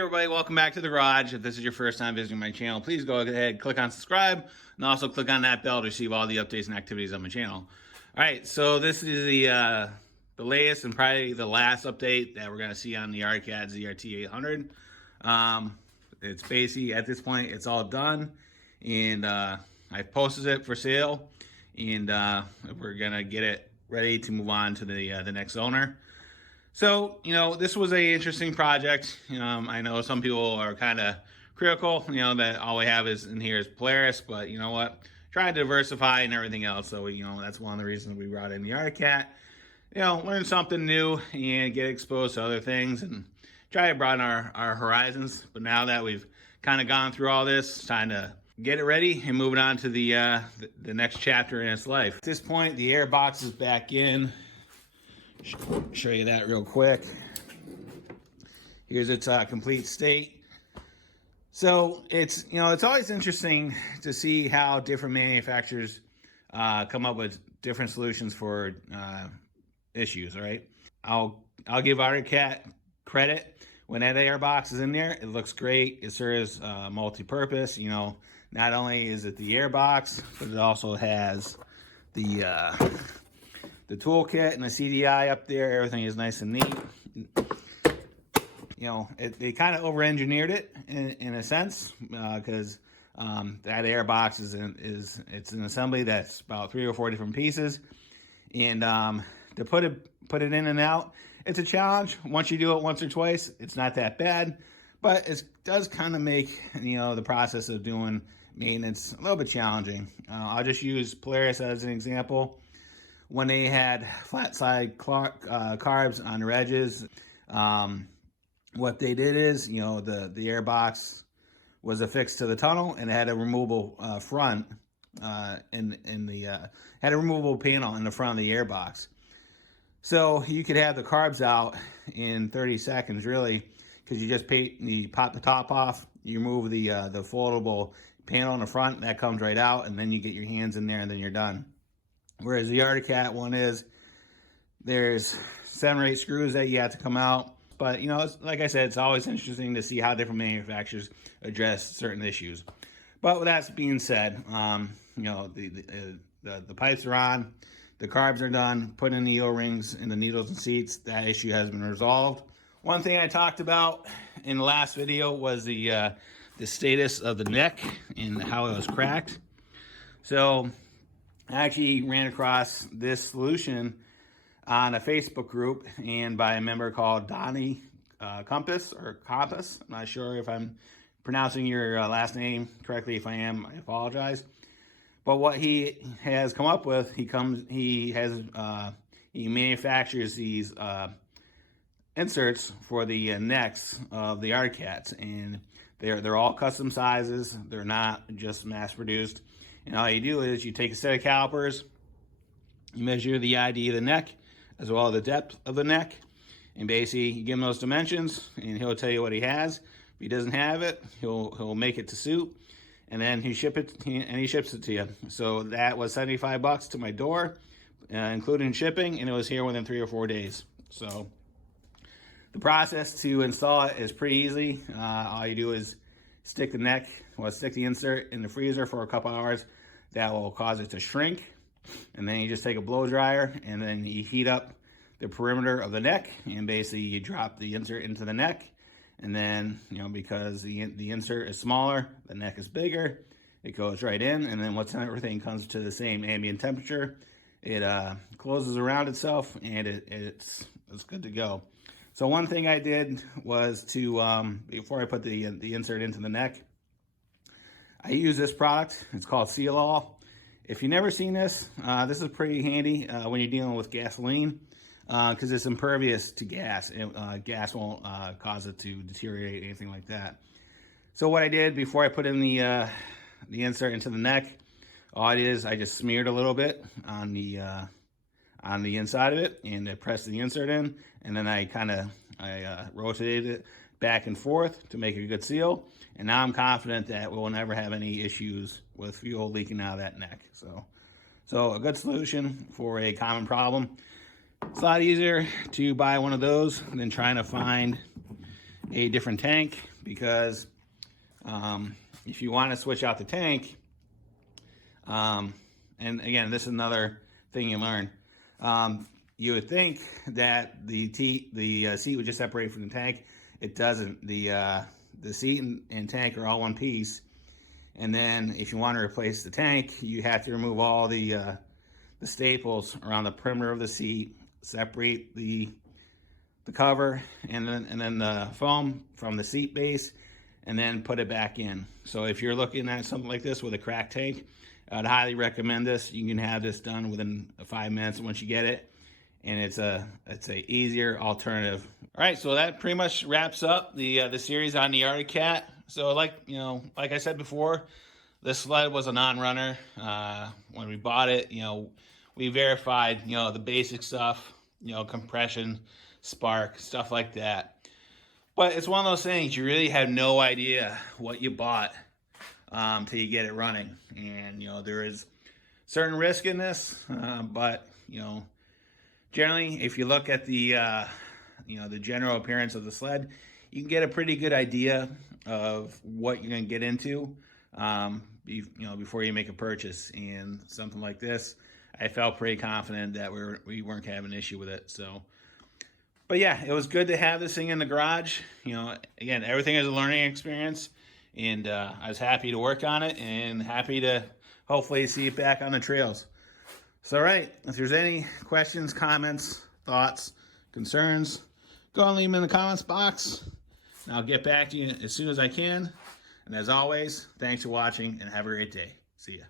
everybody, welcome back to the garage. If this is your first time visiting my channel, please go ahead, click on subscribe, and also click on that bell to receive all the updates and activities on my channel. All right, so this is the latest and probably the last update that we're going to see on the Arcat ZRT 800. It's basically, at this point, it's all done, and I've posted it for sale, and we're going to get it ready to move on to the next owner. So, this was a interesting project. I know some people are kind of critical, that all we have is in here is Polaris, but you know what? Try to diversify and everything else. So, that's one of the reasons we brought in the Arcat. Learn something new and get exposed to other things and try to broaden our horizons. But now that we've kind of gone through all this, it's time to get it ready and move it on to the next chapter in its life. At this point, the air box is back in. Show you that real quick. Here's its complete state. So it's it's always interesting to see how different manufacturers come up with different solutions for issues. Right? I'll give Arcat credit. When that air box is in there, it looks great. It serves multi-purpose. Not only is it the air box, but it also has the toolkit and the CDI up there. Everything is nice and neat. They kind of over-engineered it in a sense, because that air box it's an assembly that's about 3 or 4 different pieces, and to put it in and out, it's a challenge. Once you do it once or twice, it's not that bad, but it does kind of make the process of doing maintenance a little bit challenging. I'll just use Polaris as an example. When they had flat side carbs on their edges, what they did is, the air box was affixed to the tunnel and it had a removable front, had a removable panel in the front of the air box. So you could have the carbs out in 30 seconds, really, because you pop the top off, you remove the foldable panel in the front, that comes right out, and then you get your hands in there, and then you're done. Whereas the Arcat one there's 7 or 8 screws that you have to come out. But, like I said, it's always interesting to see how different manufacturers address certain issues. But with that being said, the pipes are on, the carbs are done, put in the O-rings and the needles and seats. That issue has been resolved. One thing I talked about in the last video was the status of the neck and how it was cracked. So I actually ran across this solution on a Facebook group and by a member called Donnie Compass. I'm not sure if I'm pronouncing your last name correctly. If I am, I apologize. But what he has come up with, he manufactures these inserts for the necks of the Arcats, and they're all custom sizes. They're not just mass produced. And all you do is you take a set of calipers, you measure the ID of the neck, as well as the depth of the neck, and basically you give him those dimensions, and he'll tell you what he has. If he doesn't have it, he'll make it to suit, and then he ships it to you. So that was $75 to my door, including shipping, and it was here within 3 or 4 days. So the process to install it is pretty easy. All you do is stick the insert in the freezer for a couple hours. That will cause it to shrink. And then you just take a blow dryer and then you heat up the perimeter of the neck, and basically you drop the insert into the neck. And then, because the insert is smaller, the neck is bigger, it goes right in. And then once everything comes to the same ambient temperature, it closes around itself, and it's good to go. So one thing I did was to, before I put the insert into the neck, I use this product. It's called Seal All. If you've never seen this, this is pretty handy when you're dealing with gasoline, because it's impervious to gas. Gas won't cause it to deteriorate, anything like that. So what I did before I put in the insert into the neck, all I did is I just smeared a little bit on the inside of it, and I pressed the insert in, and then I rotated it back and forth to make a good seal. And now I'm confident that we'll never have any issues with fuel leaking out of that neck. So a good solution for a common problem. It's a lot easier to buy one of those than trying to find a different tank. because if you want to switch out the tank, and again, this is another thing you learn. You would think that the seat would just separate from the tank. It doesn't. The seat and tank are all one piece. And then if you want to replace the tank, you have to remove all the staples around the perimeter of the seat, separate the cover and then the foam from the seat base, and then put it back in. So if you're looking at something like this with a cracked tank, I'd highly recommend this. You can have this done within 5 minutes once you get it, and it's a easier alternative. All right, so that pretty much wraps up the series on the Arctic Cat. So like I said before, this sled was a non-runner. When we bought it, we verified the basic stuff, compression, spark, stuff like that. But it's one of those things you really have no idea what you bought till you get it running. And there is certain risk in this, but generally, if you look at the the general appearance of the sled, you can get a pretty good idea of what you're going to get into before you make a purchase. And something like this, I felt pretty confident that we weren't having an issue with it. So, but yeah, it was good to have this thing in the garage. Again, everything is a learning experience, and I was happy to work on it and happy to hopefully see it back on the trails. So, all right, if there's any questions, comments, thoughts, concerns, go and leave them in the comments box, and I'll get back to you as soon as I can. And as always, thanks for watching, and have a great day. See ya.